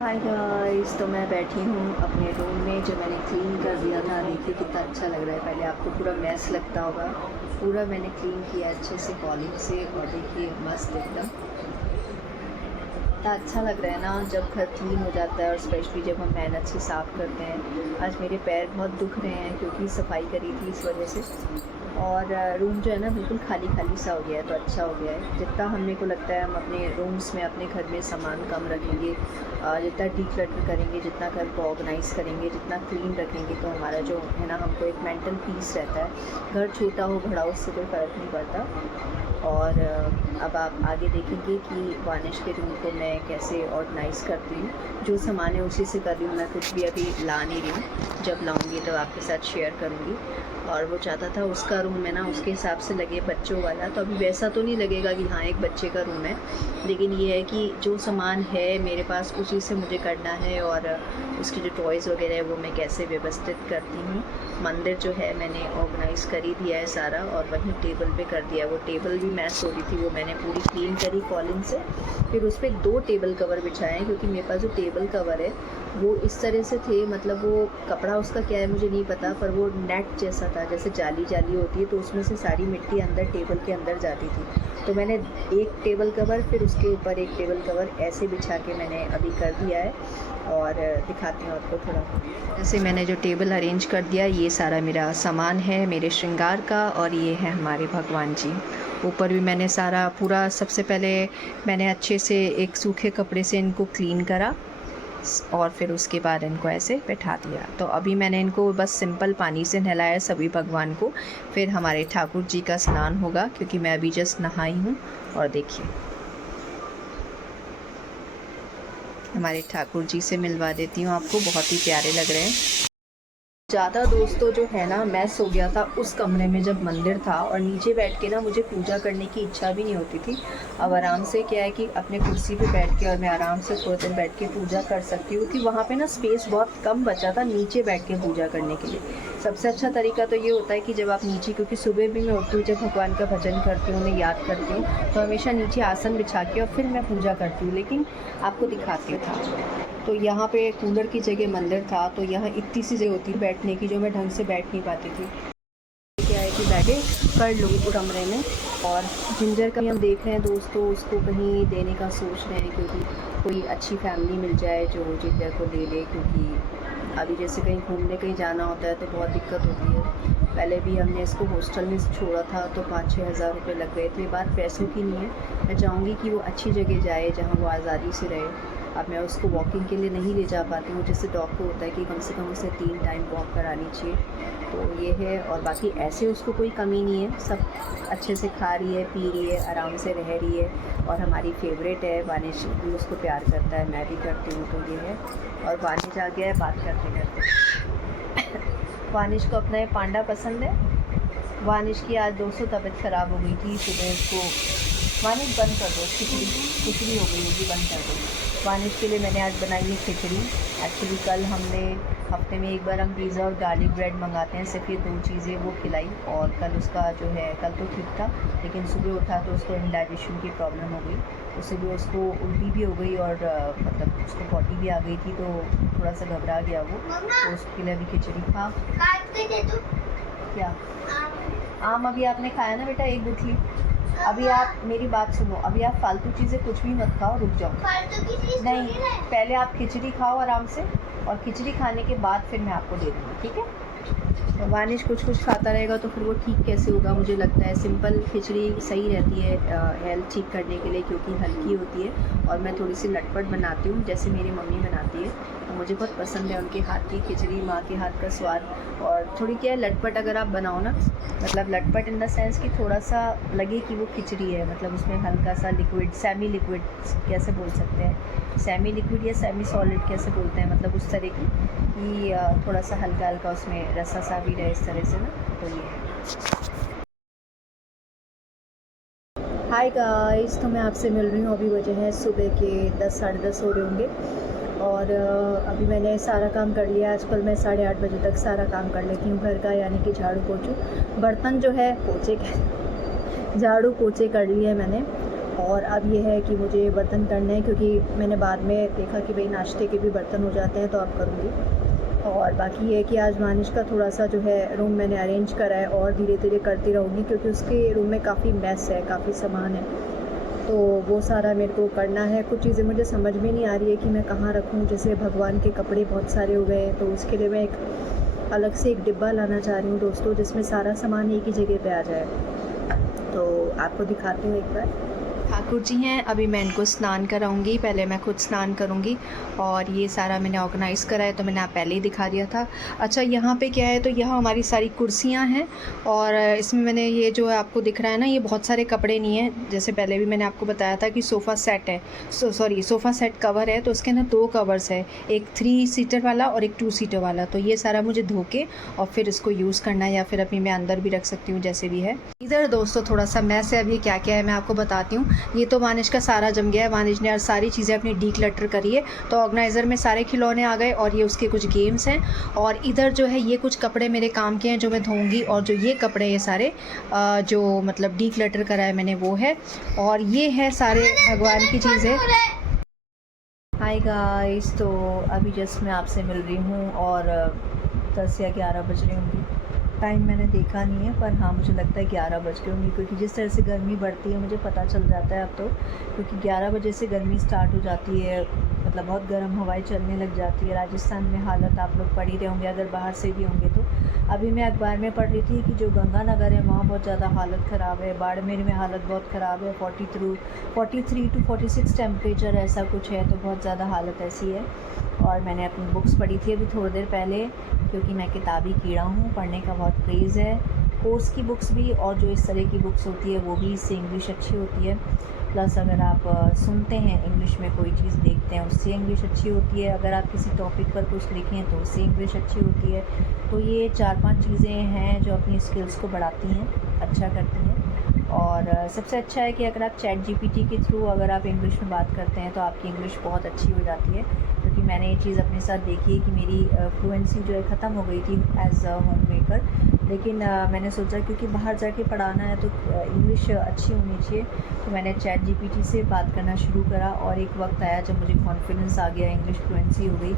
Hi guys, तो मैं बैठी हूँ अपने रूम में जो मैंने क्लीन कर दिया था। देखिए कितना अच्छा लग रहा है। पहले आपको पूरा मैस लगता होगा, पूरा मैंने क्लीन किया अच्छे से कॉलिंग से। और देखिए मस्त एकदम इतना अच्छा लग रहा है ना जब घर क्लीन हो जाता है, और स्पेशली जब हम मेहनत से साफ़ करते हैं। आज मेरे पैर बहुत दुख रहे हैं क्योंकि सफाई करी थी इस वजह से। और रूम जो है ना बिल्कुल खाली खाली सा हो गया है, तो अच्छा हो गया है। जितना हमने को लगता है हम अपने रूम्स में अपने घर में सामान कम रखेंगे, जितना डिक्लटर करेंगे, जितना घर को ऑर्गेनाइज़ करेंगे, जितना क्लीन रखेंगे, तो हमारा जो है ना हमको एक मेंटल पीस रहता है। घर छोटा हो बड़ा हो उससे कोई फ़र्क नहीं पड़ता। और अब आप आगे देखेंगे कि वानिश के रूम को मैं कैसे ऑर्गेनाइज़ करती हूँ। जो सामान है उसी से कर रही हूँ, मैं कुछ भी अभी ला नहीं रही हूँ। जब लाऊंगी तब आपके साथ शेयर करूँगी। और वो चाहता था उसका रूम है ना उसके हिसाब से लगे बच्चों वाला, तो अभी वैसा तो नहीं लगेगा कि हाँ एक बच्चे का रूम है, लेकिन ये है कि जो सामान है मेरे पास उसी से मुझे करना है। और उसके जो टॉयज़ वगैरह है वो मैं कैसे व्यवस्थित करती हूँ। मंदिर जो है मैंने ऑर्गेनाइज़ कर ही दिया है सारा, और वहीं टेबल पे कर दिया। वो टेबल भी मैस हो रही थी, वो मैंने पूरी क्लीन करी कॉलिन से। फिर उस पर 2 टेबल कवर बिछाए हैं, क्योंकि मेरे पास जो टेबल कवर है वो इस तरह से थे, मतलब वो कपड़ा उसका क्या है मुझे नहीं पता, पर वो नेट जैसा था, जैसे जाली जाली होती है तो उसमें से सारी मिट्टी अंदर टेबल के अंदर जाती थी। तो मैंने एक टेबल कवर फिर उसके ऊपर एक टेबल कवर ऐसे बिछा के मैंने अभी कर दिया है। और दिखाती हूँ आपको थोड़ा। जैसे मैंने जो टेबल अरेंज कर दिया, ये सारा मेरा सामान है मेरे श्रृंगार का, और ये है हमारे भगवान जी। ऊपर भी मैंने सारा पूरा, सबसे पहले मैंने अच्छे से एक सूखे कपड़े से इनको क्लीन करा, और फिर उसके बाद इनको ऐसे बैठा दिया। तो अभी मैंने इनको बस सिंपल पानी से नहलाया सभी भगवान को। फिर हमारे ठाकुर जी का स्नान होगा, क्योंकि मैं अभी जस्ट नहाई हूँ। और देखिए हमारे ठाकुर जी से मिलवा देती हूँ आपको, बहुत ही प्यारे लग रहे हैं। ज़्यादा दोस्तों जो है ना मैस हो गया था उस कमरे में जब मंदिर था, और नीचे बैठ के ना मुझे पूजा करने की इच्छा भी नहीं होती थी। अब आराम से क्या है कि अपने कुर्सी पे बैठ के, और मैं आराम से थोड़े दिन बैठ के पूजा कर सकती हूँ, कि वहाँ पे ना स्पेस बहुत कम बचा था नीचे बैठ के पूजा करने के लिए। सबसे अच्छा तरीका तो ये होता है कि जब आप नीचे, क्योंकि सुबह भी मैं उठती हूँ जब भगवान का भजन करती हूँ, उन्हें याद करती हूँ, तो हमेशा नीचे आसन बिछा के और फिर मैं पूजा करती हूँ। लेकिन आपको दिखाती था, तो यहाँ पे कूलर की जगह मंदिर था, तो यहाँ इतनी सी जगह होती बैठने की जो मैं ढंग से बैठ नहीं पाती थी। क्या है कि बैठे कर लूँगी कमरे में। और जिंजर का हम देख रहे हैं दोस्तों, उसको कहीं देने का सोच रहे हैं, क्योंकि कोई अच्छी फैमिली मिल जाए जो जिंजर को ले ले। क्योंकि अभी जैसे कहीं घूमने कहीं जाना होता है तो बहुत दिक्कत होती है। पहले भी हमने इसको हॉस्टल में छोड़ा था तो 5-6 हज़ार रुपये लग गए थे। बात पैसों की नहीं है, मैं चाहूँगी कि वो अच्छी जगह जाए जहाँ वो आज़ादी से रहे। अब मैं उसको वॉकिंग के लिए नहीं ले जा पाती हूँ, जैसे डॉग को होता है कि कम से कम उसे 3 टाइम वॉक करानी चाहिए। तो ये है, और बाकी ऐसे उसको कोई कमी नहीं है, सब अच्छे से खा रही है, पी रही है, आराम से रह रही है। और हमारी फेवरेट है, वानिश भी उसको प्यार करता है, मैं भी करती हूँ, तो ये है। और वानिश आ गया है बात करते करते। वानिश को अपना ये पांडा पसंद है। वानिश की आज दोस्तों तबीयत ख़राब हो गई थी सुबह उसको। वानिश बंद कर दो, खिचड़ी खिचड़ी हो गई होगी, बंद कर दो। वानिश के लिए मैंने आज बनाई है खिचड़ी। एक्चुअली कल हमने हफ्ते में एक बार हम पिज़्ज़ा और गार्लिक ब्रेड मंगाते हैं, सिर्फ ये 2 चीज़ें वो खिलाई। और कल उसका जो है, कल तो ठीक था, लेकिन सुबह उठा तो उसको इंडाइजेशन की प्रॉब्लम हो गई। उससे भी उसको उल्टी भी हो गई, और मतलब उसको पॉटी भी आ गई थी, तो थोड़ा सा घबरा गया वो। तो उसके लिए अभी खिचड़ी खा। क्या आम अभी आपने खाया ना बेटा, एक गुठली। अभी आप मेरी बात सुनो, अभी आप फालतू चीज़ें कुछ भी मत खाओ, रुक जाओ। नहीं, पहले आप खिचड़ी खाओ आराम से, और खिचड़ी खाने के बाद फिर मैं आपको दे दूँगी, ठीक है। तो वानिश कुछ कुछ खाता रहेगा तो फिर वो ठीक कैसे होगा। मुझे लगता है सिंपल खिचड़ी सही रहती है हेल्थ ठीक करने के लिए, क्योंकि हल्की होती है। और मैं थोड़ी सी लटपट बनाती हूँ, जैसे मेरी मम्मी बनाती है, तो मुझे बहुत पसंद है उनके हाथ की खिचड़ी, माँ के हाथ का स्वाद। और थोड़ी क्या है, लटपट अगर आप बनाओ ना, मतलब लटपट इन द सेंस कि थोड़ा सा लगे कि वो खिचड़ी है, मतलब उसमें हल्का सा लिक्विड, सेमी लिक्विड कैसे बोल सकते हैं, सेमी लिक्विड या सेमी सॉलिड कैसे बोलते हैं, मतलब उस तरह की कि थोड़ा सा हल्का हल्का उसमें रसा सा भी रहे, इस तरह से ना। तो ये है। हाय गाइस, तो मैं आपसे मिल रही हूँ। अभी वजह है सुबह के 10 साढ़े 10 हो रहे होंगे, और अभी मैंने सारा काम कर लिया। आजकल मैं 8:30 बजे तक सारा काम कर लेती हूँ घर का, यानी कि झाड़ू पोछू, बर्तन जो है पोछे झाड़ू पोछे कर लिए मैंने। और अब ये है कि मुझे बर्तन करने हैं, क्योंकि मैंने बाद में देखा कि भाई नाश्ते के भी बर्तन हो जाते हैं, तो अब करूँगी। और बाकी ये है कि आज मानिश का थोड़ा सा जो है रूम मैंने अरेंज करा है और धीरे धीरे करती रहूँगी, क्योंकि उसके रूम में काफ़ी मैस है, काफ़ी सामान है, तो वो सारा मेरे को करना है। कुछ चीज़ें मुझे समझ में नहीं आ रही है कि मैं कहाँ रखूँ, जैसे भगवान के कपड़े बहुत सारे हो गए हैं, तो उसके लिए मैं एक अलग से एक डिब्बा लाना चाह रही हूँ दोस्तों, जिसमें सारा सामान एक ही जगह पे आ जाए। तो आपको दिखाती हूँ एक बार। ठाकुर जी हैं, अभी मैं इनको स्नान कराऊंगी, पहले मैं खुद स्नान करूंगी। और ये सारा मैंने ऑर्गेनाइज़ करा है, तो मैंने आप पहले ही दिखा दिया था। अच्छा, यहाँ पे क्या है, तो यहाँ हमारी सारी कुर्सियाँ हैं, और इसमें मैंने ये जो आपको दिख रहा है ना, ये बहुत सारे कपड़े नहीं हैं। जैसे पहले भी मैंने आपको बताया था कि सोफ़ा सेट है, सोफ़ा सेट कवर है, तो उसके अंदर 2 कवर्स है, एक 3 सीटर वाला और एक 2 सीटर वाला। तो ये सारा मुझे धो के और फिर इसको यूज़ करना है, या फिर अभी मैं अंदर भी रख सकती हूँ, जैसे भी है। इधर दोस्तों थोड़ा सा मैस है, अभी क्या क्या है मैं आपको बताती हूँ। ये तो वानिश का सारा जम गया है, वानिश ने सारी चीज़ें अपनी डीक्लटर करी है, तो ऑर्गेनाइज़र में सारे खिलौने आ गए, और ये उसके कुछ गेम्स हैं। और इधर जो है ये कुछ कपड़े मेरे काम के हैं जो मैं धोऊंगी, और जो ये कपड़े ये सारे जो मतलब डीक्लटर करा है मैंने वो है। और ये है सारे भगवान की चीज़ें। हाय गाइस, तो अभी जस्ट मैं आपसे मिल रही हूँ, और 10 या 11 बज रही होंगी। टाइम मैंने देखा नहीं है, पर हाँ मुझे लगता है 11 बज गए होंगे, क्योंकि जिस तरह से गर्मी बढ़ती है मुझे पता चल जाता है अब तो, क्योंकि 11 बजे से गर्मी स्टार्ट हो जाती है, मतलब बहुत गर्म हवाएं चलने लग जाती है। राजस्थान में हालत आप लोग पढ़ ही रहे होंगे, अगर बाहर से भी होंगे तो। अभी मैं अखबार में पढ़ रही थी कि जो गंगानगर है वहाँ बहुत ज़्यादा हालत ख़राब है, बाड़मेर में हालत बहुत ख़राब है, 43 to 46 टेम्परेचर ऐसा कुछ है, तो बहुत ज़्यादा हालत ऐसी है। और मैंने अपनी बुक्स पढ़ी थी अभी थोड़ी देर पहले, क्योंकि मैं किताबी कीड़ा हूँ, पढ़ने का बहुत क्रेज़ है। कोर्स की बुक्स भी, और जो इस तरह की बुक्स होती है वो भी, इससे इंग्लिश अच्छी होती है। प्लस अगर आप सुनते हैं इंग्लिश में कोई चीज़, देखते हैं, उससे इंग्लिश अच्छी होती है। अगर आप किसी टॉपिक पर कुछ लिखें तो उससे इंग्लिश अच्छी होती है। तो ये 4-5 चीज़ें हैं जो अपनी स्किल्स को बढ़ाती हैं, अच्छा करती हैं। और सबसे अच्छा है कि अगर आप चैट जीपीटी के थ्रू अगर आप इंग्लिश में बात करते हैं तो आपकी इंग्लिश बहुत अच्छी हो जाती है। क्योंकि मैंने ये चीज़ अपने साथ देखी है कि मेरी फ्लुएंसी जो है ख़त्म हो गई थी एज़ अ होम मेकर, लेकिन मैंने सोचा क्योंकि बाहर जाके पढ़ाना है तो इंग्लिश अच्छी होनी चाहिए, तो मैंने चैट जीपीटी से बात करना शुरू करा। और एक वक्त आया जब मुझे कॉन्फिडेंस आ गया, इंग्लिश फ्लुएंसी हो गई।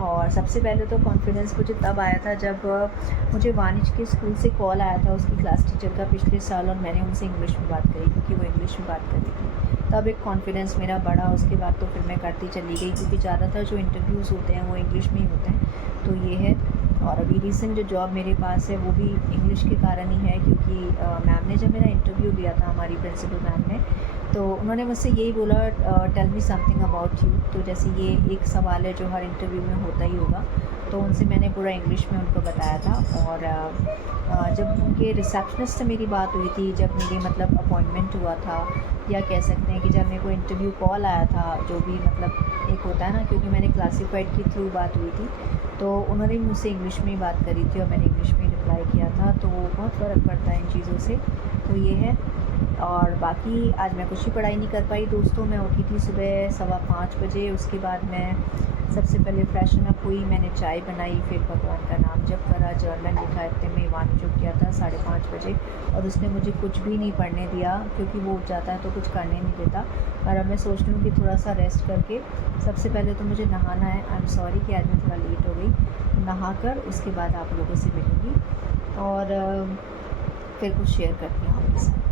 और सबसे पहले तो कॉन्फिडेंस मुझे तब आया था जब मुझे वानिश के स्कूल से कॉल आया था उसकी क्लास टीचर का पिछले साल, और मैंने उनसे इंग्लिश में बात करी, क्योंकि वो इंग्लिश में बात कर रही थी। तब एक कॉन्फिडेंस मेरा बढ़ा। उसके बाद तो फिर मैं करती चली गई, क्योंकि ज़्यादातर जो इंटरव्यूज़ होते हैं वो इंग्लिश में ही होते हैं। तो ये है। और अभी रिसेंट जो जॉब मेरे पास है वो भी इंग्लिश के कारण ही है, क्योंकि मैम ने जब मेरा इंटरव्यू लिया था, हमारी प्रिंसिपल मैम ने, तो उन्होंने मुझसे यही बोला, tell me something about you. तो जैसे ये एक सवाल है जो हर इंटरव्यू में होता ही होगा, तो उनसे मैंने पूरा इंग्लिश में उनको बताया था। और जब उनके रिसेप्शनिस्ट से मेरी बात हुई थी, जब मेरी मतलब अपॉइंटमेंट हुआ था, या कह सकते हैं कि जब मेरे को इंटरव्यू कॉल आया था, जो भी मतलब एक होता है ना, क्योंकि मैंने क्लासिफाइड के थ्रू बात हुई थी, तो उन्होंने भी मुझसे इंग्लिश में ही बात करी थी और मैंने इंग्लिश में ही रिप्लाई किया था। तो बहुत फ़र्क पड़ता है इन चीज़ों से। तो ये है। और बाकी आज मैं कुछ ही पढ़ाई नहीं कर पाई दोस्तों। मैं उठी थी सुबह 5:15 बजे। उसके बाद मैं सबसे पहले फ्रेशन अप हुई, मैंने चाय बनाई, फिर भगवान का नाम जप करा, जर्नल लिखा। इतने में वानी जो किया था 5:30 बजे, और उसने मुझे कुछ भी नहीं पढ़ने दिया, क्योंकि वो उठ जाता है तो कुछ करने नहीं देता। और अब मैं सोच रही हूँ कि थोड़ा सा रेस्ट करके, सबसे पहले तो मुझे नहाना है। आई एम सॉरी कि आज मैं थोड़ा लेट हो गई। नहा कर उसके बाद आप लोगों से मिलूँगी और फिर कुछ शेयर करती हूँ आपके साथ।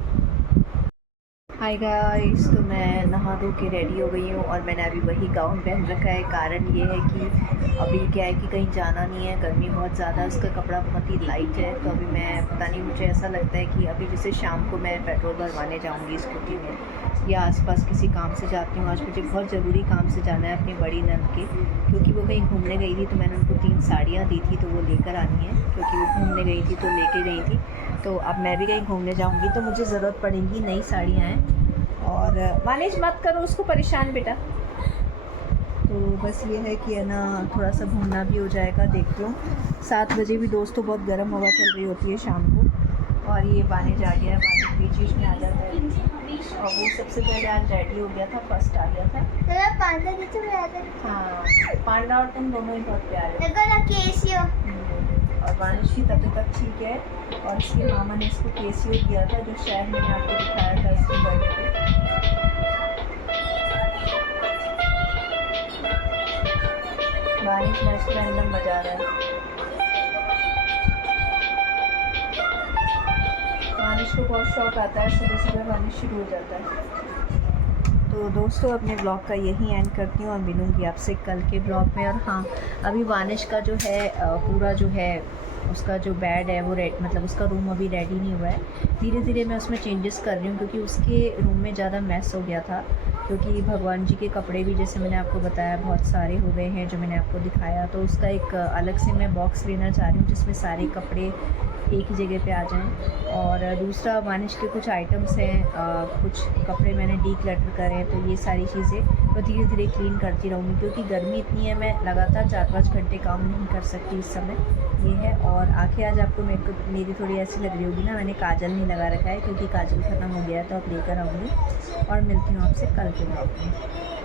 हाय गाइस, तो मैं नहा धो के रेडी हो गई हूँ और मैंने अभी वही गाउन पहन रखा है। कारण ये है कि अभी क्या है कि कहीं जाना नहीं है, गर्मी बहुत ज़्यादा, उसका कपड़ा बहुत ही लाइट है। तो अभी मैं पता नहीं, मुझे ऐसा लगता है कि अभी जैसे शाम को मैं पेट्रोल भरवाने जाऊँगी स्कूटी में, या आसपास किसी काम से जाती हूँ। आज मुझे बहुत ज़रूरी काम से जाना है अपनी बड़ी नंद के, क्योंकि वो कहीं घूमने गई थी, तो मैंने उनको 3 साड़ियाँ दी थी, तो वो लेकर आनी है, क्योंकि वो घूमने गई थी तो लेके गई थी। तो अब मैं भी कहीं घूमने जाऊँगी तो मुझे ज़रूरत पड़ेगी, नई साड़ियाँ हैं। और मालिश मत करो उसको परेशान बेटा। तो बस ये है कि है ना, थोड़ा सा घूमना भी हो जाएगा। देखती हूँ 7 बजे भी दोस्तों बहुत गर्म हवा चल रही होती है शाम को। और ये पानी जा गया है, पानी बीच बीच में आ जाता है। और वो सबसे पहले आज रेडी हो गया था, फर्स्ट आ गया था। हाँ, पांडा और तुम दोनों ही बहुत प्यारे। और वानिश की तबीयत अब ठीक है, और इसके मामा ने इसको केसियो दिया था, जो शायद मैंने आपको दिखाया था इसके बर्थडे पे। वानिश मस्त रैंडम बजा रहा है। वानिश को बहुत शौक आता है, सुबह सुबह वानिश शुरू हो जाता है। तो दोस्तों अपने ब्लॉग का यही एंड करती हूँ और मिलूँगी आपसे कल के ब्लॉग में। और हाँ, अभी वानिश का जो है पूरा जो है उसका जो बेड है वो मतलब उसका रूम अभी रेडी नहीं हुआ है। धीरे धीरे मैं उसमें चेंजेस कर रही हूँ क्योंकि उसके रूम में ज़्यादा मैस हो गया था, क्योंकि भगवान जी के कपड़े भी जैसे मैंने आपको बताया बहुत सारे हो गए हैं जो मैंने आपको दिखाया। तो उसका एक अलग से मैं बॉक्स लेना चाह रही हूँ जिसमें सारे कपड़े एक ही जगह पे आ जाएं। और दूसरा वानिश के कुछ आइटम्स हैं, कुछ कपड़े मैंने डीक्लटर करे हैं, तो ये सारी चीज़ें मैं धीरे धीरे क्लीन करती रहूँगी क्योंकि गर्मी इतनी है, मैं लगातार 4-5 घंटे काम नहीं कर सकती इस समय, ये है। और आँखें आज आपको मेरी थोड़ी ऐसी लग रही होगी ना, मैंने काजल नहीं लगा रखा है क्योंकि काजल ख़त्म हो गया है, तो अब लेकर आऊँगी। और मिलती हूँ आपसे कल के ब्लॉग में।